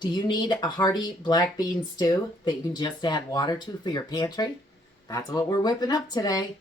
Do you need a hearty black bean stew that you can just add water to for your pantry? That's what we're whipping up today.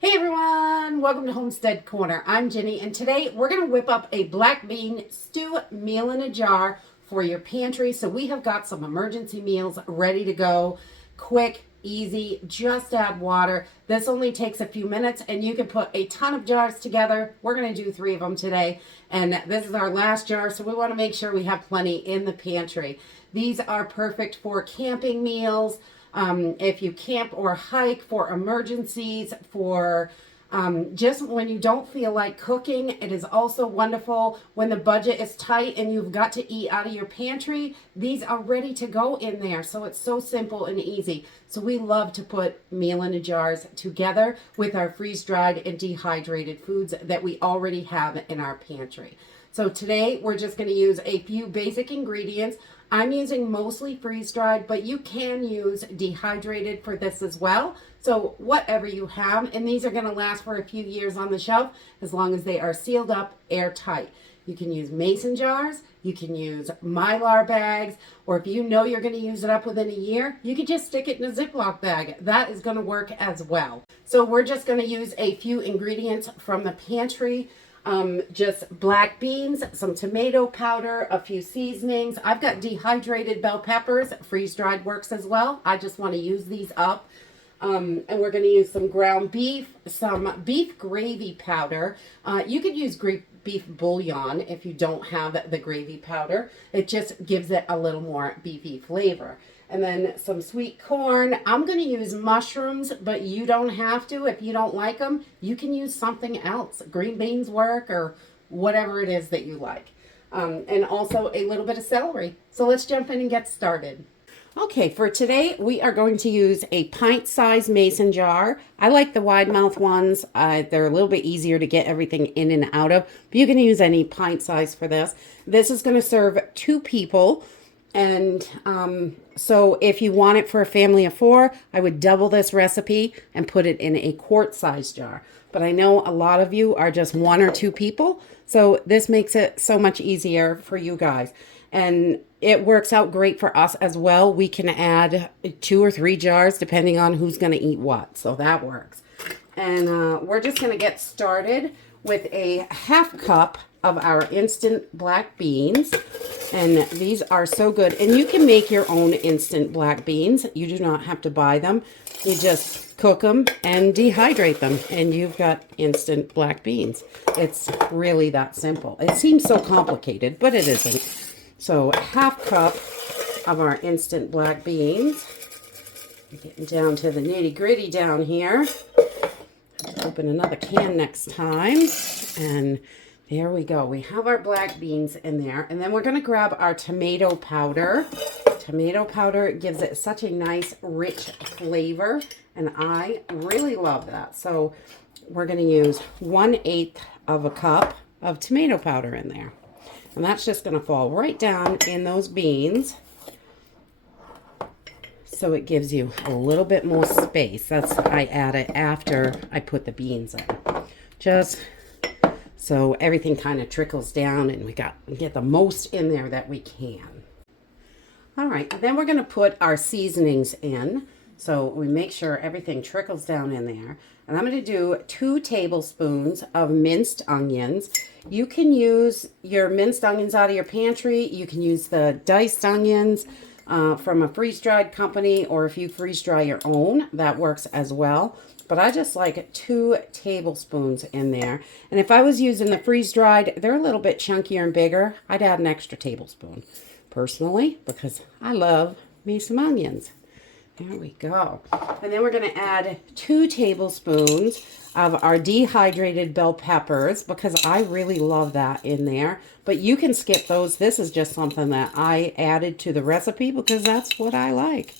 Hey everyone, welcome to Homestead Corner. I'm Jenny, and today we're going to whip up a black bean stew meal in a jar for your pantry. So we have got some emergency meals ready to go. Quick, easy, just add water. This only takes a few minutes and you can put a ton of jars together. We're going to do 3 of them today, and this is our last jar, so we want to make sure we have plenty in the pantry. These are perfect for camping meals. If you camp or hike, for emergencies, for just when you don't feel like cooking. It is also wonderful when the budget is tight and you've got to eat out of your pantry. These are ready to go in there. So it's so simple and easy. So we love to put meal in the jars together with our freeze-dried and dehydrated foods that we already have in our pantry. So today we're just going to use a few basic ingredients. I'm using mostly freeze-dried, but you can use dehydrated for this as well. So whatever you have, and these are going to last for a few years on the shelf as long as they are sealed up airtight. You can use mason jars, you can use Mylar bags, or if you know you're going to use it up within a year, you can just stick it in a Ziploc bag. That is going to work as well. So we're just going to use a few ingredients from the pantry. Just black beans, some tomato powder, a few seasonings. I've got dehydrated bell peppers. Freeze-dried works as well. I just want to use these up. And we're going to use some ground beef, some beef gravy powder. You could use beef bouillon if you don't have the gravy powder. It just gives it a little more beefy flavor. And then some sweet corn. I'm going to use mushrooms, but you don't have to. If you don't like them, you can use something else. Green beans work, or whatever it is that you like. And also a little bit of celery. So let's jump in and get started. Okay, for today, we are going to use a pint-sized mason jar. I like the wide mouth ones. They're a little bit easier to get everything in and out of, but you can use any pint size for this. This is going to serve 2 people. And so if you want it for a family of 4, I would double this recipe and put it in a quart-sized jar. But I know a lot of you are just 1 or 2 people, so this makes it so much easier for you guys. And it works out great for us as well. We can add 2 or 3 jars depending on who's going to eat what, so that works. And we're just going to get started with a ½ cup of our instant black beans. And these are so good. And you can make your own instant black beans. You do not have to buy them. You just cook them and dehydrate them, and you've got instant black beans. It's really that simple. It seems so complicated, but it isn't. So ½ cup of our instant black beans. Getting down to the nitty-gritty down here. Open another can next time. And there we go. We have our black beans in there. And then we're going to grab our tomato powder. Tomato powder gives it such a nice, rich flavor. And I really love that. So we're going to use 1/8 of a cup of tomato powder in there. And that's just going to fall right down in those beans. So it gives you a little bit more space. I add it after I put the beans in. Just so everything kind of trickles down and we get the most in there that we can. All right, then we're going to put our seasonings in. So we make sure everything trickles down in there. And I'm going to do 2 tablespoons of minced onions. You can use your minced onions out of your pantry. You can use the diced onions from a freeze-dried company, or if you freeze-dry your own, that works as well. But I just like 2 tablespoons in there. And if I was using the freeze-dried, they're a little bit chunkier and bigger. I'd add an extra tablespoon, personally, because I love me some onions. There we go. And then we're going to add 2 tablespoons of our dehydrated bell peppers, because I really love that in there. But you can skip those. This is just something that I added to the recipe because that's what I like.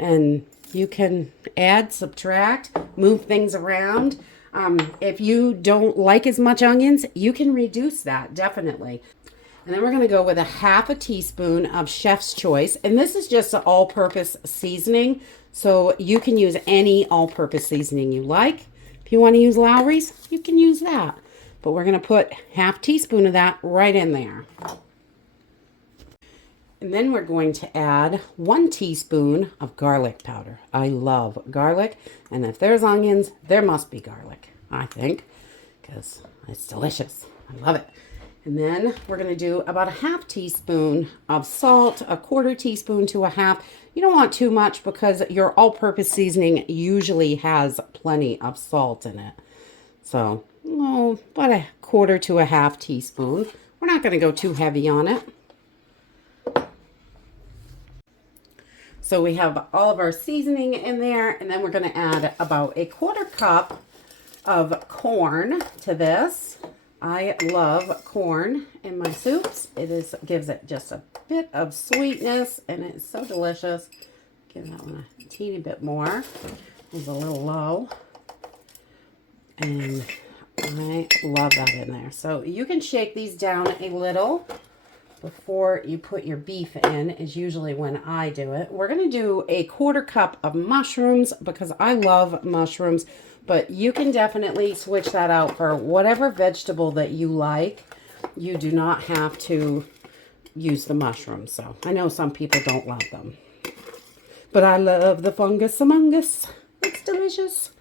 And you can add, subtract, move things around. If you don't like as much onions, you can reduce that, definitely. And then we're going to go with a half a teaspoon of Chef's Choice. And this is just an all-purpose seasoning. So you can use any all-purpose seasoning you like. If you want to use Lowry's, you can use that. But we're going to put half teaspoon of that right in there. And then we're going to add 1 teaspoon of garlic powder. I love garlic. And if there's onions, there must be garlic, I think, because it's delicious. I love it. And then we're going to do about a half teaspoon of salt, a 1/4 teaspoon to a half. You don't want too much because your all-purpose seasoning usually has plenty of salt in it. So, about a 1/4 to a half teaspoon. We're not going to go too heavy on it. So we have all of our seasoning in there, and then we're going to add about a 1/4 cup of corn to this. I love corn in my soups. It gives it just a bit of sweetness, and it's so delicious. Give that one a teeny bit more. It's a little low. And I love that in there. So you can shake these down a little before you put your beef in, is usually when I do it. We're going to do a 1/4 cup of mushrooms because I love mushrooms. But you can definitely switch that out for whatever vegetable that you like. You do not have to use the mushrooms. So I know some people don't love them. But I love the fungus among us. It's delicious.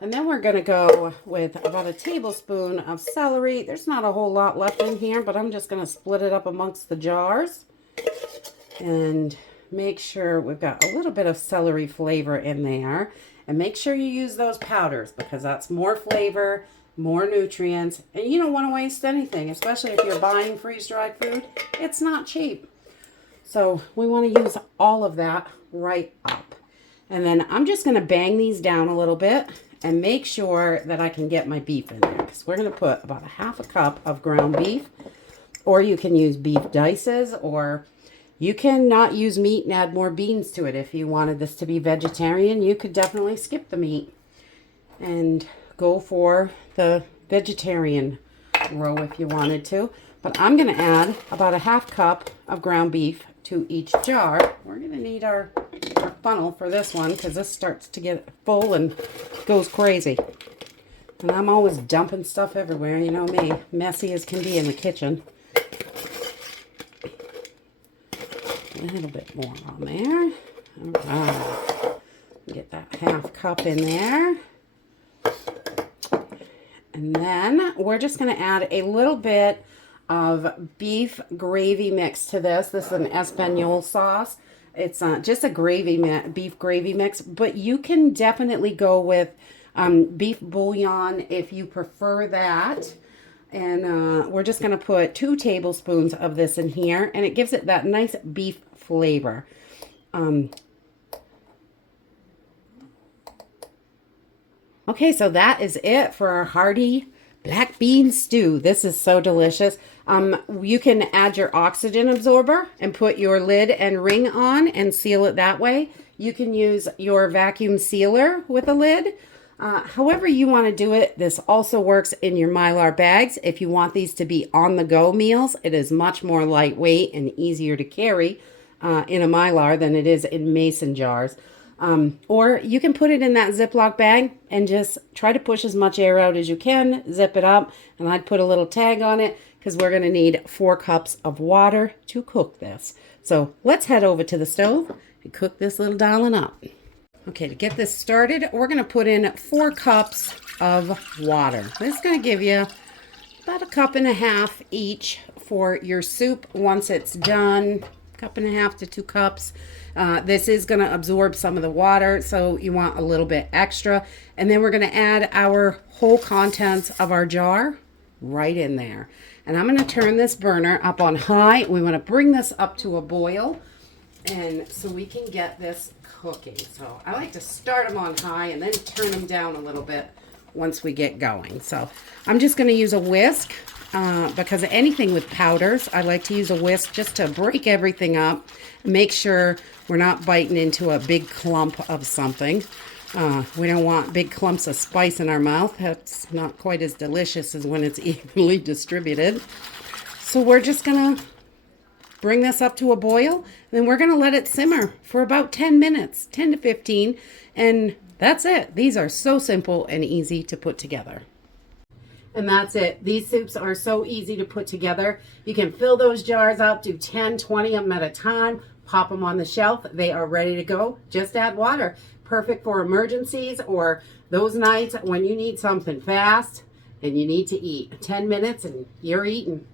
And then we're going to go with about a tablespoon of celery. There's not a whole lot left in here, but I'm just going to split it up amongst the jars. And make sure we've got a little bit of celery flavor in there. And make sure you use those powders because that's more flavor, more nutrients, and you don't want to waste anything, especially if you're buying freeze-dried food. It's not cheap. So we want to use all of that right up. And then I'm just going to bang these down a little bit and make sure that I can get my beef in there because we're going to put about a half a cup of ground beef, or you can use beef dices, or you can not use meat and add more beans to it. If you wanted this to be vegetarian, you could definitely skip the meat and go for the vegetarian row if you wanted to. But I'm going to add about a half cup of ground beef to each jar. We're going to need our funnel for this one because this starts to get full and goes crazy. And I'm always dumping stuff everywhere. You know me, messy as can be in the kitchen. A little bit more on there. All right. Get that half cup in there. And then we're just going to add a little bit of beef gravy mix to this. This is an Espanol sauce. It's just a beef gravy mix, but you can definitely go with beef bouillon if you prefer that. And we're just going to put 2 tablespoons of this in here, and it gives it that nice beef flavor. Okay, so that is it for our hearty black bean stew. This is so delicious. You can add your oxygen absorber and put your lid and ring on and seal it that way. You can use your vacuum sealer with a lid. However you want to do it, this also works in your Mylar bags. If you want these to be on-the-go meals, it is much more lightweight and easier to carry in a Mylar than it is in mason jars. Or you can put it in that Ziploc bag and just try to push as much air out as you can, zip it up, and I'd put a little tag on it because we're going to need 4 cups of water to cook this. So let's head over to the stove and cook this little darling up. Okay, to get this started, we're going to put in 4 cups of water. This is going to give you about 1.5 cups each for your soup once it's done. 1.5 cups to 2 cups. This is going to absorb some of the water, so you want a little bit extra. And then we're going to add our whole contents of our jar right in there. And I'm going to turn this burner up on high. We want to bring this up to a boil, and so we can get this cooking. So I like to start them on high and then turn them down a little bit once we get going. So I'm just going to use a whisk because anything with powders, I like to use a whisk just to break everything up. Make sure we're not biting into a big clump of something. We don't want big clumps of spice in our mouth. That's not quite as delicious as when it's evenly distributed. So So we're just going to bring this up to a boil, and then we're going to let it simmer for about 10 minutes, 10 to 15, and that's it. These are so simple and easy to put together. And that's it. These soups are so easy to put together. You can fill those jars up, do 10, 20 of them at a time, pop them on the shelf. They are ready to go. Just add water. Perfect for emergencies or those nights when you need something fast and you need to eat. 10 minutes and you're eating.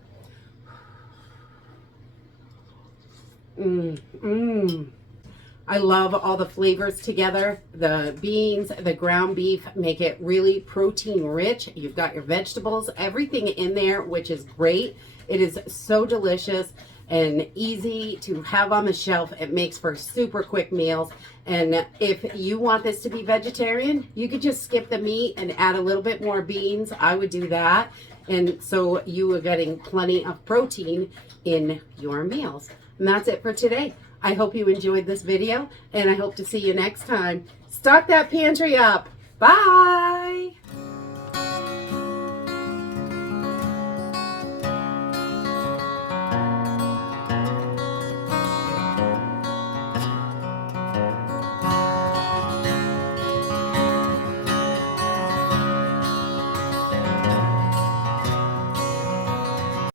I love all the flavors together. The beans, the ground beef make it really protein rich. You've got your vegetables, everything in there, which is great. It is so delicious and easy to have on the shelf. It makes for super quick meals. And if you want this to be vegetarian, you could just skip the meat and add a little bit more beans. I would do that. And so you are getting plenty of protein in your meals. And that's it for today. I hope you enjoyed this video, and I hope to see you next time. Stock that pantry up. Bye.